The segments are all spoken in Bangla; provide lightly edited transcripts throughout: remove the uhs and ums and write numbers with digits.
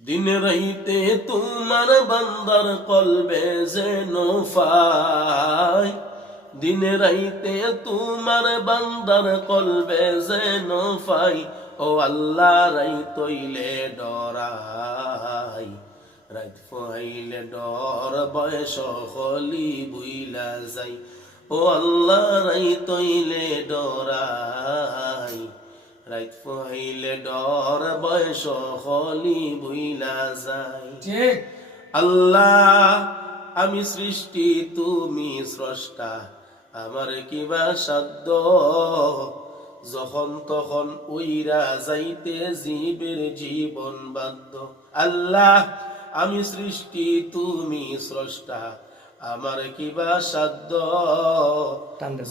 দিন রাইতে তোমার বান্দার কলবে যেন ফাই, দিন রাইতে তোমার বান্দার কলবে যেন ফাই। ও আল্লাহ রাইতইলে ডরাই, রাইত ফাইলে ডর বয়স হলি বুইলা যাই। ও আল্লাহ রাইতইলে ডরাই, রাইত ফাইলে ডর বয়স হলি বুইলা যাই। ঠিক। আল্লাহ আমি সৃষ্টি তুমি স্রষ্টা, আমার কিবা সাধ্য যখন তখন উইরা যাইতে জীবের জীবন বাধ্য। আল্লাহ আমি সৃষ্টি তুমি স্রষ্টা, আমার কিবা সাধ্য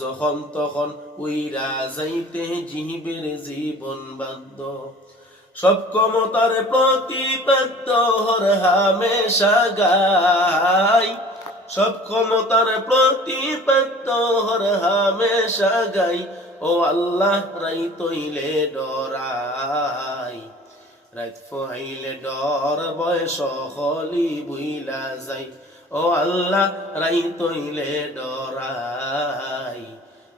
যখন তখন উইরা যাইতে জীবের জীবন বাধ্য। সব ক্ষমতার প্রতিপাদ্য হর হামেশা গাই, সব ক্ষমতার প্রতিপাদ্য হর হামেশা গাই। ও আল্লাহ রাইতইলে ডরাই, রাইত ফাইলে ডর বয়স হলি বুইলা যাই। ও আল্লাহ রাইতইলে ডরাই,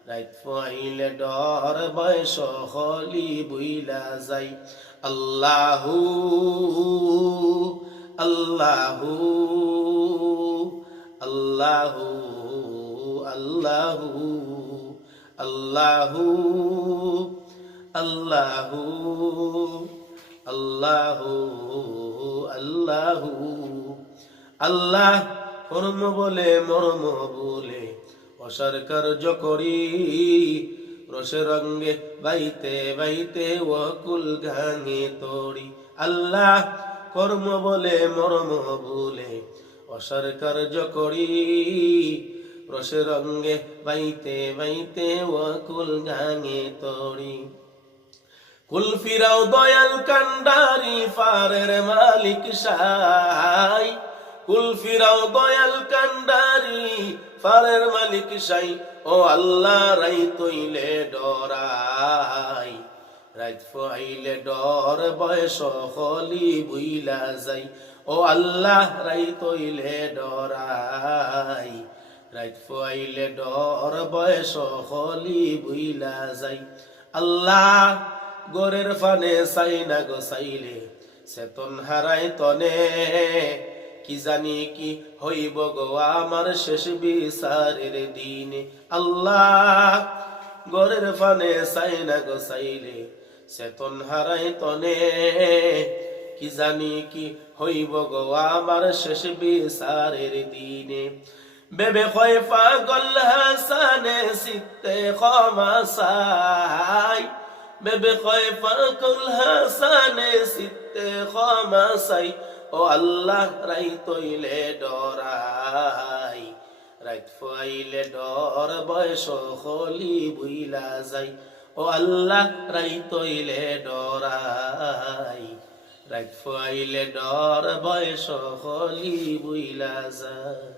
রাইত ফাইলে ডর বয়স হলি বুইলা যাই। আল্লাহু আল্লাহু আল্লাহু আল্লাহু আল্লাহু আল্লাহু আল্লাহু আল্লাহু। আল্লাহ কর্ম বলে মর্ম বলে অসার কার্য করি, রসে রঙ্গে বাইতে বাইতে ওয়াকুল গাঙে তরি। আল্লাহ কর্ম বলে মর্ম বলে অসার কার্য করি, রসে রঙ্গে বাইতে বাইতে ওয়াকুল গাঙে তরি। কুল ফিরাও দয়াল কান্ডারি ফারের মালিক সাই, কুল ফিরাও দয়াল কান্ডারি ফারের মালিক সাই। ও আল্লাহ রাইতইলে ডরাই, রাইত ফাইলে ডর বয়স হলি বুইলা যাই। ও আল্লাহ রাইতইলে ডরাই, রাইত ফাইলে ডর বয়স হলি বুইলা যাই। আল্লাহ গোরের ফানে চাই না গো চাইলে চেতন হারাই তনে, কি জানি কি হইব গো আমার শেষ বিচারের দিনে। আল্লাহ গোরের ফানে চাই না গো চাইলে চেতন হারাই তনে, কি জানি কি হইব গো আমার শেষ বিচারের দিনে। বেবে কয় পাগল হাসানে সিতে ক্ষমা চাই, বেবে কয় পাগল হাসানে সিতে ক্ষমা চাই। ও আল্লাহ রাইতইলে ডরাই, রাইত ফাইলে ডর বয়স হলি বুইলা যাই। ও আল্লাহ রাইতইলে ডরাই, রাইত ফাইলে ডর বয়স হলি বুইলা যাই।